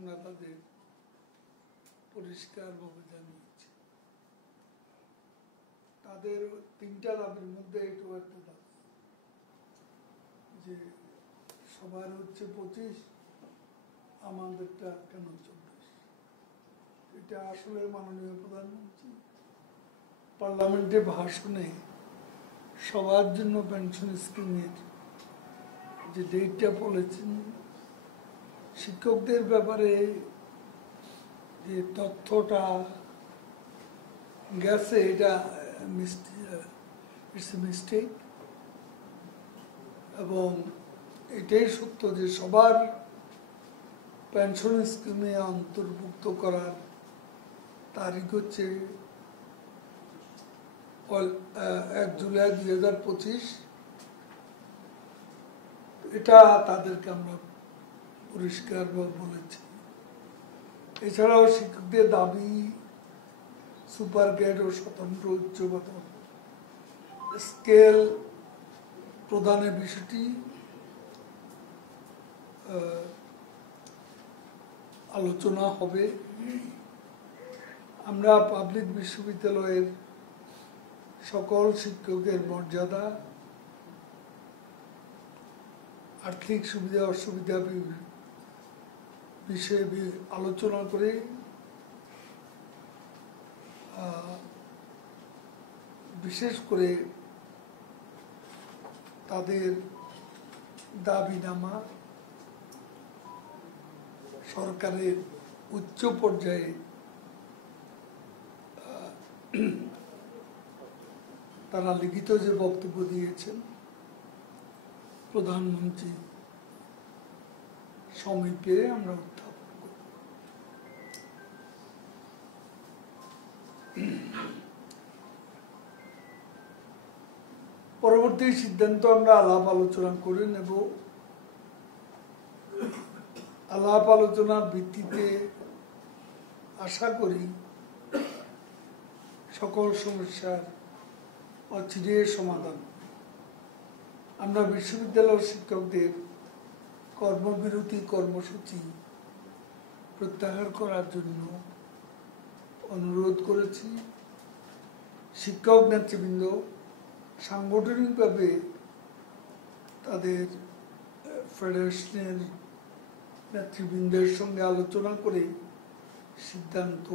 আমরা তাদের পরিষ্কারভাবে জানিয়েছি। তাদের তিনটা দাবির মধ্যে এটাও একটা দাবি যে সবার হচ্ছে 25, আমাদেরটা কেন 24? এটা আসলে মাননীয় প্রধানমন্ত্রী পার্লামেন্টে ভাষণে সবার জন্য পেনশন স্কিমের যে ডেটটা বলেছেন, শিক্ষকদের ব্যাপারে যে তথ্যটা গেছে এটা ইটস এ মিস্টেক, এবং এটাই সত্য যে সবার পেনশন স্কিমে অন্তর্ভুক্ত করার তারিখ হচ্ছে 1 জুলাই 2025। এটা তাদেরকে আমরা পরিষ্কারভাবে বলেছি। এছাড়াও শিক্ষকদের দাবি সুপার গ্রেড ও স্বতন্ত্র উচ্চ বেতন স্কেল প্রদানের বিষয়টি আলোচনা হবে। আমরা পাবলিক বিশ্ববিদ্যালয়ের সকল শিক্ষকের মর্যাদা, আর্থিক সুবিধা অসুবিধা বিষয়ে আলোচনা করে বিশেষ করে তাদের দাবিনামা সরকারের উচ্চ পর্যায়ে তারা লিখিত যে বক্তব্য দিয়েছেন প্রধানমন্ত্রী সমীপে আমরা উত্থাপন করব। পরবর্তী সিদ্ধান্ত আমরা আলাপ আলোচনা করে নেব। আলাপ আলোচনার ভিত্তিতে আশা করি সকল সমস্যার অচিরে সমাধান। আমরা বিশ্ববিদ্যালয়ের শিক্ষকদের কর্মবিরতি কর্মসূচি প্রত্যাহার করার জন্য অনুরোধ করেছি। শিক্ষক নেতৃবৃন্দ সাংগঠনিকভাবে তাদের ফেডারেশনের নেতৃবৃন্দের সঙ্গে আলোচনা করে সিদ্ধান্ত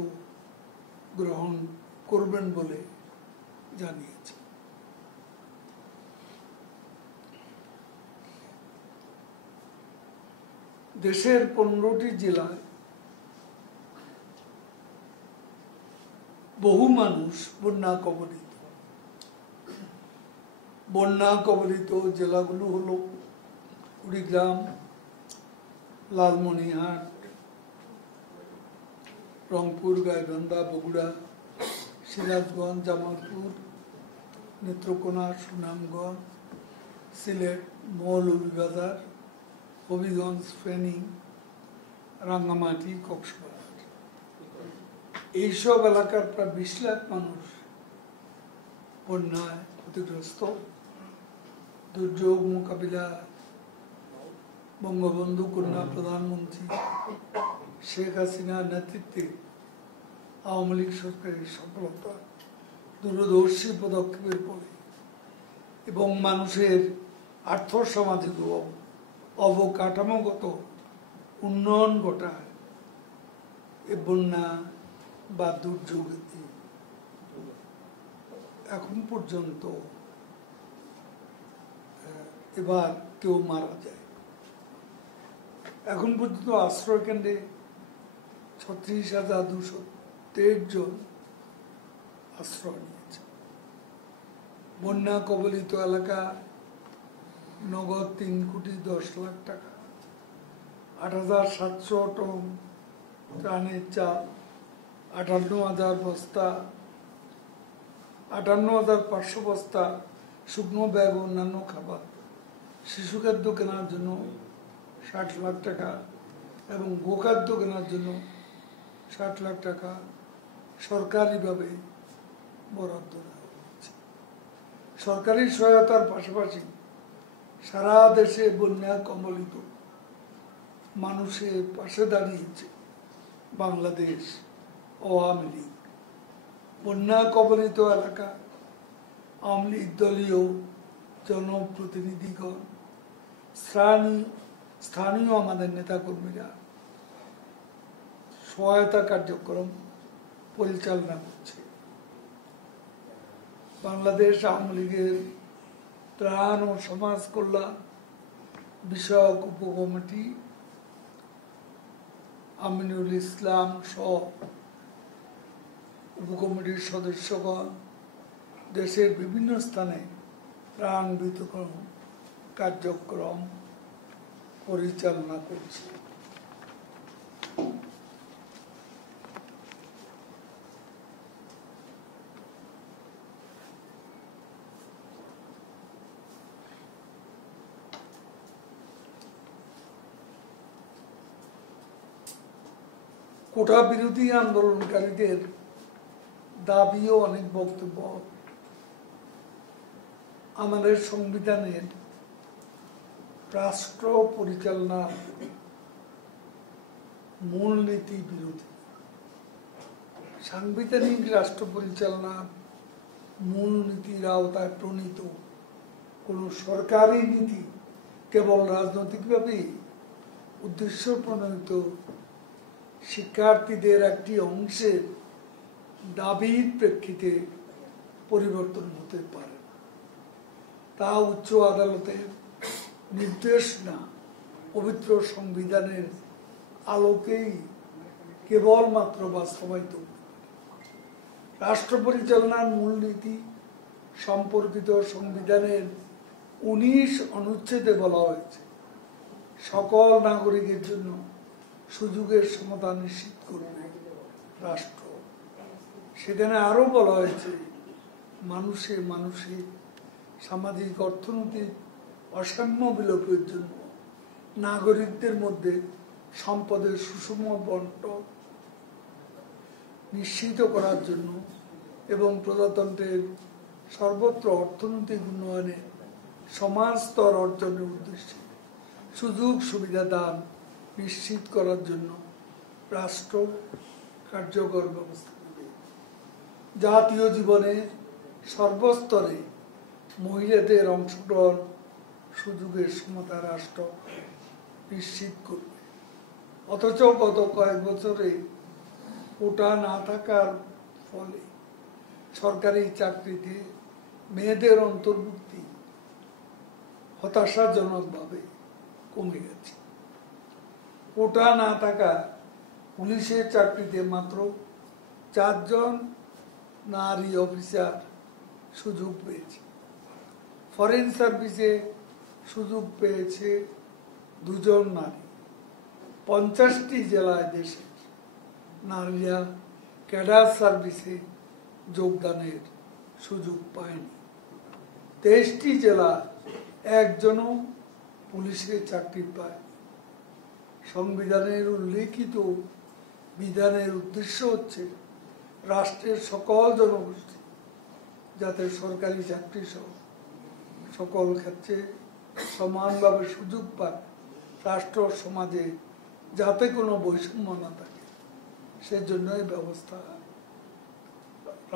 গ্রহণ করবেন বলে জানিয়েছে। দেশের 15টি জেলায় বহু মানুষ বন্যা কবলিত জেলাগুলো হলো কুড়িগ্রাম, লালমনিরহাট, রংপুর, গাইবান্ধা, বগুড়া, সিরাজগঞ্জ, জামালপুর, নেত্রকোনা, সুনামগঞ্জ, সিলেট, মৌলভীবাজার, হবিগঞ্জ, ফেনী, রাঙ্গামাটি, কক্সবাজার। এইসব এলাকার প্রায় 20 লাখ মানুষ বন্যায় ক্ষতিগ্রস্ত। দুর্যোগ মোকাবিলা বঙ্গবন্ধু কন্যা প্রধানমন্ত্রী শেখ হাসিনার নেতৃত্বে আওয়ামী লীগ সরকারের সফলতা, দূরদর্শী পদক্ষেপের পরে এবং মানুষের আর্থসামাজিক অবকাঠামোগত উন্নয়ন ঘটায় এ বন্যা বা দুর্যোগে এখন পর্যন্ত এবার কেউ মারা যায়। এখন পর্যন্ত আশ্রয় কেন্দ্রে 36,223 জন আশ্রয় নিয়েছে। বন্যা কবলিত এলাকা নগদ 3,10,00,000 টাকা, 8,700 টন ত্রাণের চাল, 58,000 বস্তা, 58,500 বস্তা শুকনো ব্যাগ ও অন্যান্য খাবার, শিশু খাদ্য কেনার জন্য 60 লাখ টাকা এবং গোখাদ্য কেনার জন্য 60 লাখ টাকা সরকারিভাবে বরাদ্দ দেওয়া হয়েছে। সরকারি সহায়তার পাশাপাশি সারা দেশে বন্যা কবলিত মানুষের পাশে দাঁড়িয়েছে বাংলাদেশ আওয়ামী লীগ বন্যা কবলিত এলাকা আওয়ামী লীগ দলীয় জনপ্রতিনিধিগণ স্থানীয় আমাদের নেতাকর্মীরা সহায়তা কার্যক্রম পরিচালনা করছে। বাংলাদেশ আওয়ামী লীগের ত্রাণ ও সমাজ কল্যাণ বিষয়ক উপকমিটি আমিনুল ইসলাম সহ উপকমিটির সদস্যগণ দেশের বিভিন্ন স্থানে ত্রাণ বিতরণ কার্যক্রম পরিচালনা করছে। কোটা বিরোধী আন্দোলনকারীদের দাবিও অনেক বক্তব্য আমাদের সংবিধানের রাষ্ট্র পরিচালনার মূলনীতি বিরোধী। সাংবিধানিক রাষ্ট্র পরিচালনার মূলনীতির আওতায় প্রণীত কোন সরকারি নীতি কেবল রাজনৈতিকভাবে উদ্দেশ্য প্রণীত শিক্ষার্থীদের একটি অংশের দাবির প্রেক্ষিতে পরিবর্তন হতে পারে না। তা উচ্চ আদালতের নির্দেশনা পবিত্র সংবিধানের আলোকেই কেবলমাত্র বাস্তবায়িত। রাষ্ট্র পরিচালনার মূলনীতি সম্পর্কিত সংবিধানের 19 অনুচ্ছেদে বলা হয়েছে সকল নাগরিকের জন্য সুযোগের সমতা নিশ্চিত করবে রাষ্ট্র। সেখানে আরো বলা হয়েছে মানুষে মানুষে সামাজিক অর্থনৈতিক অসাম্য বিলোপের জন্য নাগরিকদের মধ্যে সম্পদের সুষম বন্টন নিশ্চিত করার জন্য এবং প্রজাতন্ত্রের সর্বত্র অর্থনৈতিক উন্নয়নে সমান স্তর অর্জনের উদ্দেশ্যে সুযোগ সুবিধা দান নিশ্চিত করার জন্য রাষ্ট্র কার্যকর ব্যবস্থা নেবে। জাতীয় জীবনে সর্বস্তরে মহিলাদের অংশগ্রহণ সুযোগের সমতা রাষ্ট্র নিশ্চিত করবে। অথচ গত কয়েক বছরে কোটা না থাকার ফলে সরকারি চাকরিতে মেয়েদের অন্তর্ভুক্তি হতাশাজনকভাবে কমে গেছে। কোটা না থাকা পুলিশের চাকরিতে মাত্র 4 জন নারী অফিসার সুযোগ পেয়েছে। ফরেন সার্ভিসে সুযোগ পেয়েছে 2 জন নারী। 50টি জেলায় দেশে নারীরা ক্যাডার সার্ভিসে যোগদানের সুযোগ পায়নি। 23টি জেলা একজনও পুলিশের চাকরি পায়। সংবিধানের উল্লেখিত বিধানের উদ্দেশ্য হচ্ছে রাষ্ট্রের সকল জনগোষ্ঠী যাতে সরকারি চাকরি সহ সকল ক্ষেত্রে সমানভাবে সুযোগ পায়, রাষ্ট্র সমাজে যাতে কোনো বৈষম্য না থাকে সেজন্য এই ব্যবস্থা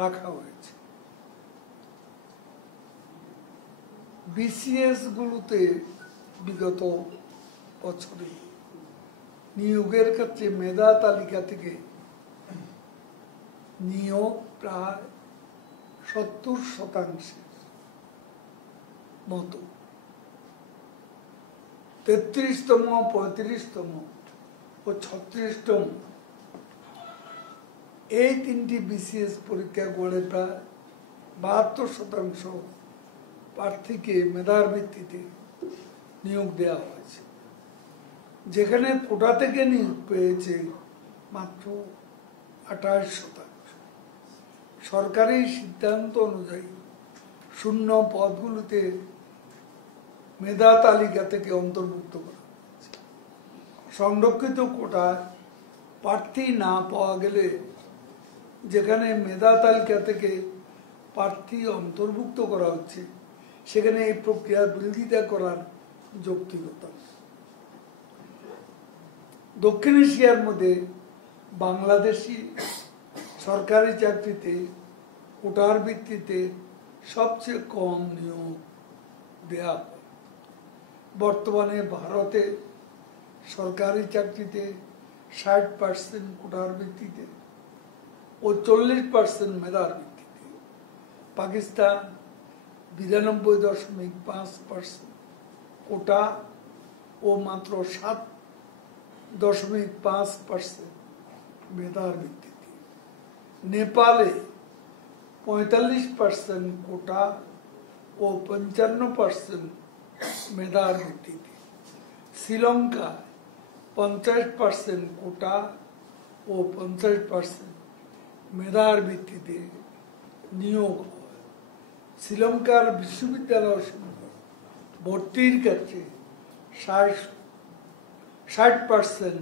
রাখা হয়েছে। বিসিএস গুলোতে বিগত বছরে নিয়োগের ক্ষেত্রে মেধা তালিকা থেকে নিয়োগ প্রায় 70% মতো। 33তম, 35তম ও 36তম এই 3টি বিসিএস পরীক্ষা গড়ে প্রায় 72% প্রার্থীকে মেধার ভিত্তিতে নিয়োগ দেওয়া হয়েছে, যেখানে কোটা থেকে নিয়োগ পেয়েছে মাত্র 28%। সরকারি সিদ্ধান্ত অনুযায়ী শূন্য পদগুলোতে মেধা তালিকা থেকে অন্তর্ভুক্ত করা হয়েছে। সংরক্ষিত কোটায় প্রার্থী না পাওয়া গেলে যেখানে মেধা তালিকা থেকে প্রার্থী অন্তর্ভুক্ত করা হচ্ছে সেখানে এই প্রক্রিয়ার বিরোধিতা করার যৌক্তিকতা। দক্ষিণ এশিয়ার মধ্যে বাংলাদেশি সরকারি চাকরিতে কোটার ভিত্তিতে সবচেয়ে কম নিয়োগ দেয়া হয়। বর্তমানে ভারতে সরকারি চাকরিতে 60% কোটার ভিত্তিতে ও 40% মেধার ভিত্তিতে। পাকিস্তান 92.5% কোটা ও মাত্র 7.5% মেধার ভিত্তিতে। নেপালে 45% কোটা ও 55% মেধার ভিত্তিতে। শ্রীলঙ্কায় 50% কোটা ও 50% মেধার ভিত্তিতে নিয়োগ হয়। শ্রীলঙ্কার বিশ্ববিদ্যালয় ভর্তির ক্ষেত্রে 60%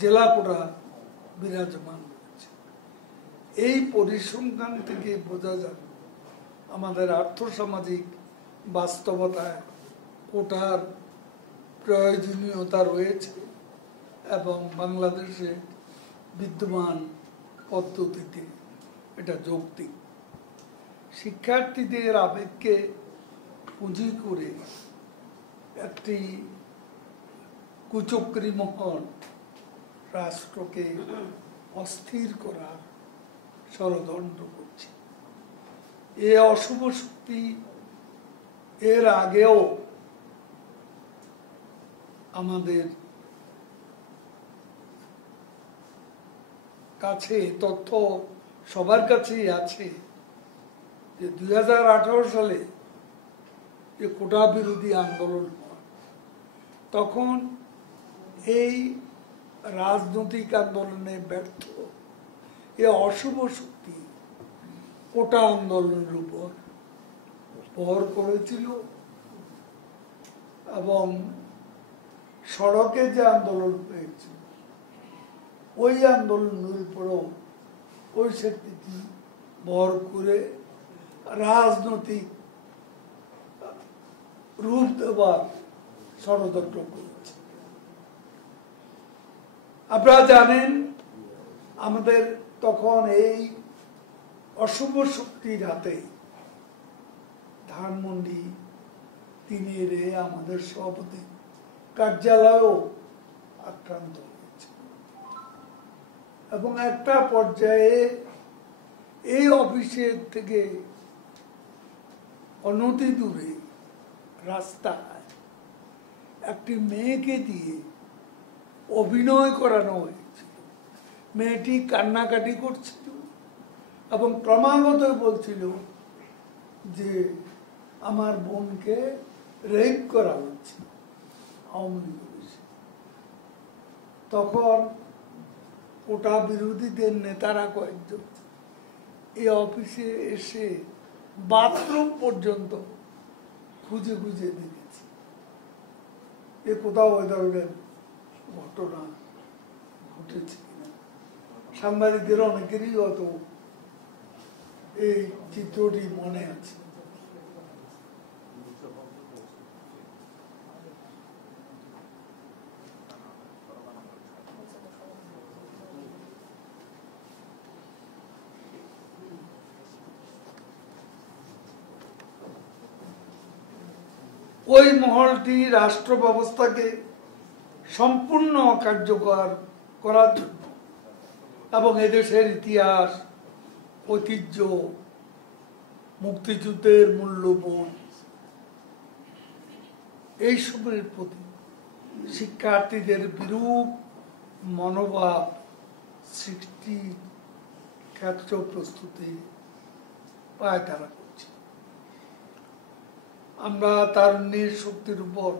জেলা কোটা বিরাজমান রয়েছে। এই পরিসংখ্যান থেকে বোঝা যায় আমাদের আর্থসামাজিক বাস্তবতায় কোটার প্রয়োজনীয়তা রয়েছে এবং বাংলাদেশে বিদ্যমান পদ্ধতিতে এটা যৌক্তিক। শিক্ষার্থীদের আবেগকে পুঁজি করে একটি কুচক্রী মহল রাষ্ট্রকে অস্থির করার ষড়যন্ত্র করছে। এ অশুভ শক্তি এর আগেও আমাদের কাছে তথ্য সবার কাছেই আছে যে 2018 সালে যে কোটা বিরোধী আন্দোলন হয়, তখন এই রাজনৈতিক আন্দোলনে ব্যর্থ এ অশুভ শক্তি কোটা আন্দোলনের উপর ভর করেছিল এবং সড়কে যে আন্দোলন হয়েছিল ওই আন্দোলনের উপরও ওই শক্তিটি ভর করে রাজনৈতিক রূপ দেওয়ার ষড়যন্ত্র করেছে। আপনারা জানেন আমাদের তখন এই অশুভ শক্তির হাতে ধানমন্ডি 3 আমাদের সভাপতি কার্যালয়ও আক্রান্ত হয়েছে এবং একটা পর্যায়ে এই অফিসের থেকে অনতি দূরে রাস্তায় একটি মেয়েকে দিয়ে অভিনয় করানো হয়েছিল। মেয়েটি কান্নাকাটি করছিল এবং ক্রমাগত বলছিল যে আমার বোনকে রেপ করা হচ্ছে আওয়ামী লীগ। তখন কোটা বিরোধীদের নেতারা কয়েকজন এই অফিসে এসে বাথরুম পর্যন্ত খুঁজে খুঁজে দেখেছি এ কোথাও ওই ধরনের ঘটনা ঘটেছে কিনা। সাংবাদিকদের অনেকেরই হয়তো এই চিত্রটি মনে আছে। ওই মহলটি রাষ্ট্র ব্যবস্থাকে সম্পূর্ণ কার্যকর করার জন্য এবং এদেশের ইতিহাস, ঐতিহ্য, মুক্তিযুদ্ধের মূল্যবোধ এইসবের প্রতি শিক্ষার্থীদের বিরূপ মনোভাব সৃষ্টির ক্ষেত্র প্রস্তুতি পায়তারা করছে। আমরা তারুণ্যের শক্তির উপর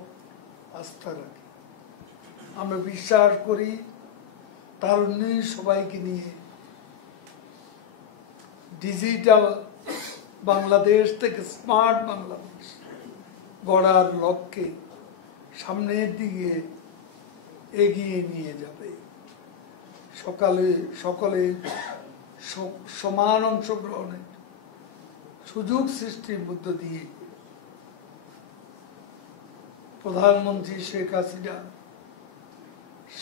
আস্থা রাখি। আমরা বিশ্বাস করি তারুণ্যের সবাইকে নিয়ে ডিজিটাল বাংলাদেশ থেকে স্মার্ট বাংলাদেশ গড়ার লক্ষ্যে সামনের দিকে এগিয়ে নিয়ে যাবে। সকলে সমান অংশগ্রহণের সুযোগ সৃষ্টির মধ্য দিয়ে প্রধানমন্ত্রী শেখ হাসিনা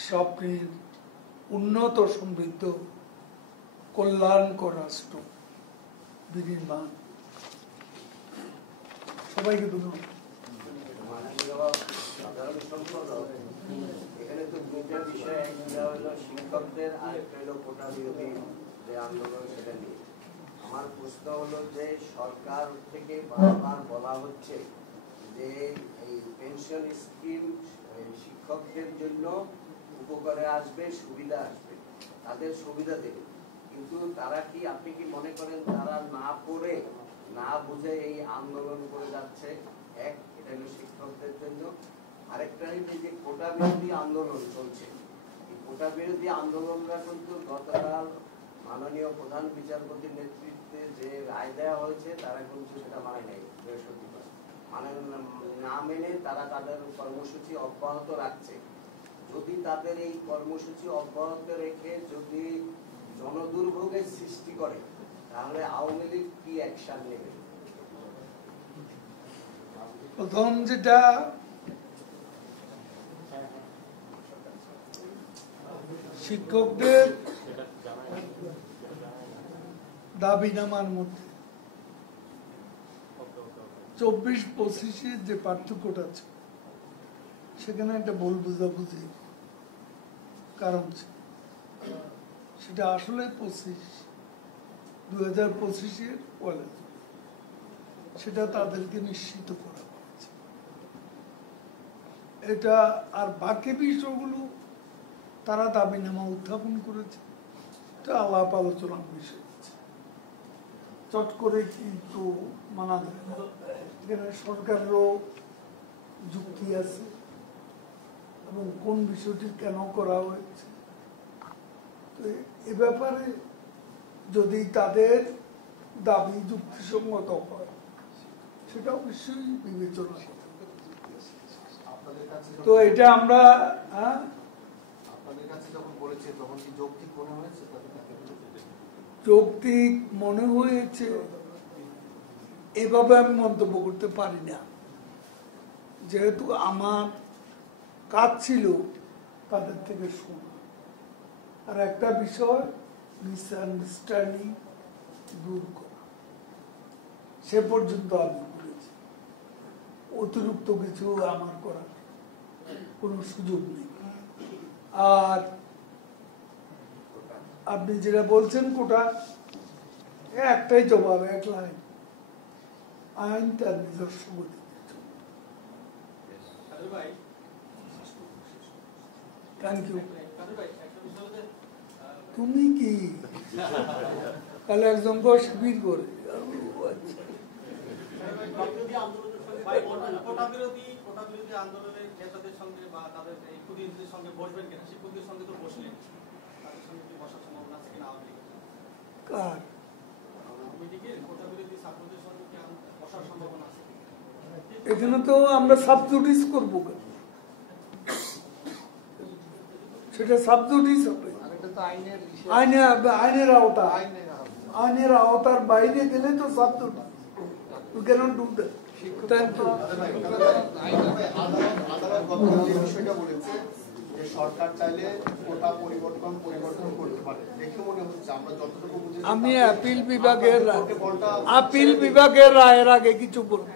স্বপ্নের উন্নত সমৃদ্ধ কল্যাণকর রাষ্ট্র বিনির্মাণ। সবাইকে ধন্যবাদ। এখানে তো দুইটা বিষয়, একটা হলো শিক্ষকদের আর একটা হলো কোটা বিরোধী যে আন্দোলন, সেটা নিয়ে আমার প্রশ্ন হলো যে সরকার থেকে বারবার বলা হচ্ছে যে এই পেনশন স্কিম শিক্ষকদের জন্য উপকারে আসবে, সুবিধা আসবে, তাদের সুবিধা দেবে, কিন্তু তারা কি, আপনি কি মনে করেন তারা না পড়ে না বুঝে এই আন্দোলন করে যাচ্ছে? এক, এটা হলো শিক্ষকদের জন্য। আরেকটা হলো যে কোটা বিরোধী আন্দোলন চলছে, এই কোটা বিরোধী আন্দোলনরা কিন্তু গতকাল মাননীয় প্রধান বিচারপতির নেতৃত্বে যে রায় দেওয়া হয়েছে তারা কিন্তু সেটা মানে নেই, বৃহস্পতিবার মানে না মেনে তারা তাদের কর্মসূচি অব্যাহত রাখছে। যদি তাদের এই কর্মসূচি অব্যাহত রেখে যদি জনদুর্ভোগের সৃষ্টি করে, তাহলে আওয়ামী লীগ কি অ্যাকশন নেবে? প্রথম যেটা, শিক্ষকদের দাবিনামার মধ্যে 24-25 যে পার্থক্যটা আছে, সেখানে একটা ভুল বুঝাবুঝি কারণ ছিল। সেটা আসলে 2025 পয়লা, সেটা তাদেরকে নিশ্চিত করা হয়েছে। এটা আর বাকি বিষয়গুলো তারা দাবিনামা উত্থাপন করেছে, এটা আলাপ আলোচনার বিষয়। চট করে কি তো মানা যায় না, এখানে সরকারেরও যুক্তি আছে এবং কোন বিষয়টি কেন করা হয়েছে। তো এ ব্যাপারে যদি তাদের দাবি যুক্তিসঙ্গত হয়, সেটা অবশ্যই বিবেচনা করা। তো এটা আমরা যৌক্তিক মনে হয়েছে এভাবে আমি মন্তব্য করতে পারি না, যেহেতু আমার কাজ ছিল তাদের থেকে শোনা। আর একটা বিষয়, মিসআন্ডারস্ট্যান্ডিং দূর করা, সে পর্যন্ত আমি করেছি। অতিরিক্ত কিছু আমার করার কোনো সুযোগ নেই। আর আপনি যেটা বলছেন কোটা, একটাই জবাব, এক লাইন, আইন তার নিজস্ব গতিতে চলবে। Thank you. তুমি কি তাহলে একজন শিবির করে কার এখানে তো আমরা সাবজুডিস করবো, সেটা সাবজুডিস হবে। আইনের আওতার বাইরে গেলে তো sub judice. You cannot do that. Thank you. আমি আপিল বিভাগের রায়ের আগে কিছু বলবো।